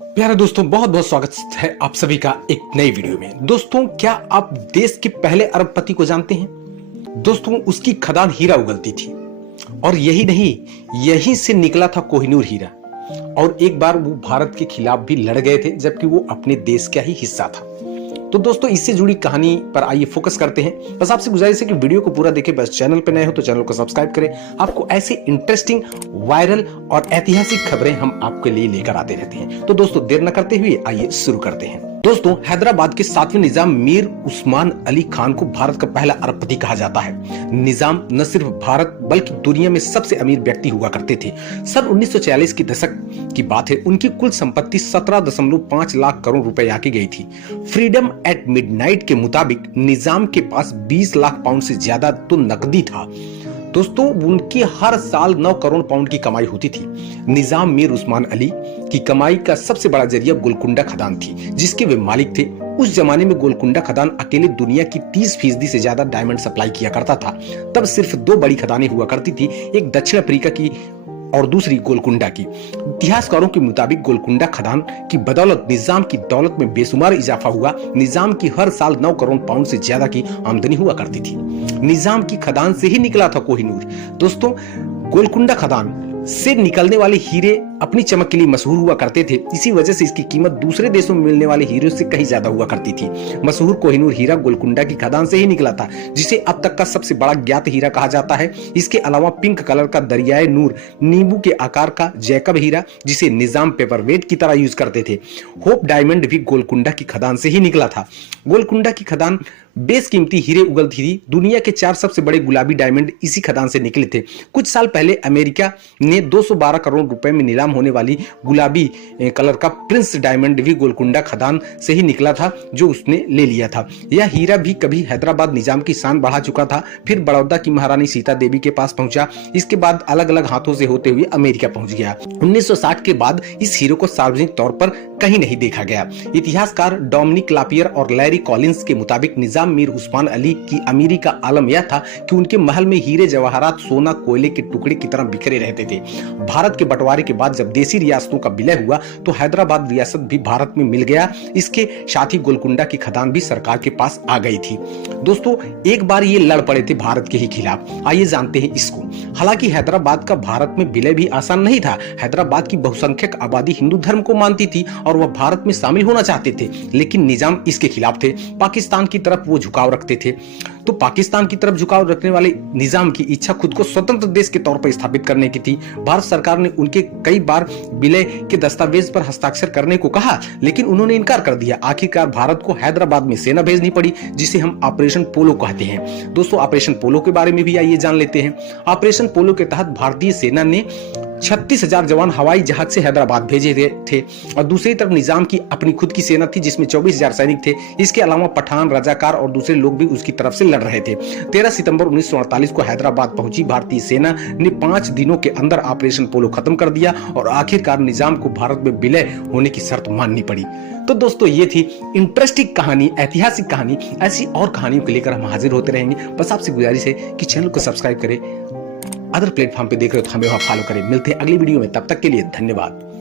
प्यारे दोस्तों, बहुत बहुत स्वागत है आप सभी का एक नई वीडियो में। दोस्तों, क्या आप देश के पहले अरबपति को जानते हैं? दोस्तों, उसकी खदान हीरा उगलती थी और यही नहीं, यहीं से निकला था कोहिनूर हीरा। और एक बार वो भारत के खिलाफ भी लड़ गए थे, जबकि वो अपने देश का ही हिस्सा था। तो दोस्तों, इससे जुड़ी कहानी पर आइए फोकस करते हैं। बस आपसे गुजारिश है कि वीडियो को पूरा देखें। बस चैनल पे नए हो तो चैनल को सब्सक्राइब करें। आपको ऐसे इंटरेस्टिंग, वायरल और ऐतिहासिक खबरें हम आपके लिए लेकर आते रहते हैं। तो दोस्तों, देर न करते हुए आइए शुरू करते हैं। दोस्तों, हैदराबाद के 7वें निजाम मीर उस्मान अली खान को भारत का पहला अरबपति कहा जाता है। निजाम न सिर्फ भारत बल्कि दुनिया में सबसे अमीर व्यक्ति हुआ करते थे। सन 1940 की दशक की बात है। उनकी कुल संपत्ति 17.5 लाख करोड़ रुपए आके गई थी। फ्रीडम एट मिडनाइट के मुताबिक निजाम के पास 20 लाख पाउंड से ज्यादा तो नकदी था। दोस्तों, उनकी हर साल 9 करोड़ पाउंड की कमाई होती थी। निजाम मीर उस्मान अली की कमाई का सबसे बड़ा जरिया गोलकुंडा खदान थी, जिसके वे मालिक थे। उस जमाने में गोलकुंडा खदान अकेले दुनिया की 30% से ज्यादा डायमंड सप्लाई किया करता था। तब सिर्फ 2 बड़ी खदानें हुआ करती थी, एक दक्षिण अफ्रीका की और दूसरी गोलकुंडा की। इतिहासकारों के मुताबिक गोलकुंडा खदान की बदौलत निजाम की दौलत में बेशुमार इजाफा हुआ। निजाम की हर साल 9 करोड़ पाउंड से ज्यादा की आमदनी हुआ करती थी। निजाम की खदान से ही निकला था कोहिनूर। दोस्तों, गोलकुंडा खदान से निकलने वाले हीरे अपनी चमक के लिए मशहूर हुआ करते थे। इसी वजह से इसकी कीमत दूसरे देशों में मिलने वाले हीरों से कहीं ज्यादा हुआ करती थी। मशहूर कोहिनूर हीरा गोलकुंडा की खदान से ही निकला था, जिसे अब तक का सबसे बड़ा ज्ञात हीरा कहा जाता है। इसके अलावा पिंक कलर का दरियाए नूर, नींबू के आकार का जैकब हीरा, जिसे निजाम पेपरवेट की तरह यूज करते थे। होप डायमंड भी गोलकुंडा की खदान से ही निकला था। गोलकुंडा की खदान बेशकीमती हीरे उगलती थी। दुनिया के 4 सबसे बड़े गुलाबी डायमंड इसी खदान से निकले थे। कुछ साल पहले अमेरिका ने 212 करोड़ रुपए में नीलाम होने वाली गुलाबी कलर का प्रिंस डायमंड भी गोलकुंडा खदान से ही निकला था, जो उसने ले लिया था। यह हीरा भी कभी हैदराबाद निजाम की शान बढ़ा चुका था, फिर बड़ौदा की महारानी सीता देवी के पास पहुंचा। इसके बाद अलग अलग हाथों से होते हुए अमेरिका पहुंच गया। 1960 के बाद इस हीरो को सार्वजनिक तौर पर कहीं नहीं देखा गया। इतिहासकार डोमिनिक लापियर और लैरी कॉलिंस के मुताबिक निजाम मीर उस्मान अली की अमीरी का आलम यह था कि उनके महल में हीरे जवाहरात, सोना, कोयले के टुकड़े की तरह बिखरे रहते थे। भारत के बंटवारे के बाद जब देसी रियासतों का विलय हुआ तो हैदराबाद रियासत भी भारत में मिल गया। इसके साथ ही गोलकुंडा की खदान भी सरकार के पास आ गई थी। दोस्तों, एक बार ये लड़ पड़े थे भारत के ही खिलाफ। आइए जानते हैं इसको। हालांकि हैदराबाद का भारत में विलय भी आसान नहीं था। हैदराबाद की बहुसंख्यक आबादी हिंदू धर्म को मानती थी और वह भारत में शामिल होना चाहते थे, लेकिन निजाम इसके खिलाफ थे। पाकिस्तान की तरफ वो झुकाव रखते थे। तो पाकिस्तान की तरफ झुकाव रखने वाले निजाम की इच्छा खुद को स्वतंत्र देश के तौर पर स्थापित करने की थी। भारत सरकार ने उनके कई बार विलय के दस्तावेज पर हस्ताक्षर करने को कहा, लेकिन उन्होंने इनकार कर दिया। आखिरकार भारत को हैदराबाद में सेना भेजनी पड़ी, जिसे हम ऑपरेशन पोलो कहते हैं। दोस्तों, ऑपरेशन पोलो के बारे में भी आइए जान लेते हैं। ऑपरेशन पोलो के तहत भारतीय सेना ने 36,000 जवान हवाई जहाज से हैदराबाद भेजे थे और दूसरी तरफ निजाम की अपनी खुद की सेना थी, जिसमें 24,000 सैनिक थे। इसके अलावा पठान, रजाकार और दूसरे लोग भी उसकी तरफ से लड़ रहे थे। 13 सितंबर 1948 को हैदराबाद पहुंची भारतीय सेना ने 5 दिनों के अंदर ऑपरेशन पोलो खत्म कर दिया और आखिरकार निजाम को भारत में विलय होने की शर्त माननी पड़ी। तो दोस्तों, ये थी इंटरेस्टिंग कहानी, ऐतिहासिक कहानी। ऐसी और कहानियों को लेकर हम हाजिर होते रहेंगे। बस आपसे गुजारिश है कि चैनल को सब्सक्राइब करें। अदर प्लेटफॉर्म पे देख रहे हो तो हमें वहां फॉलो करें। मिलते हैं अगली वीडियो में, तब तक के लिए धन्यवाद।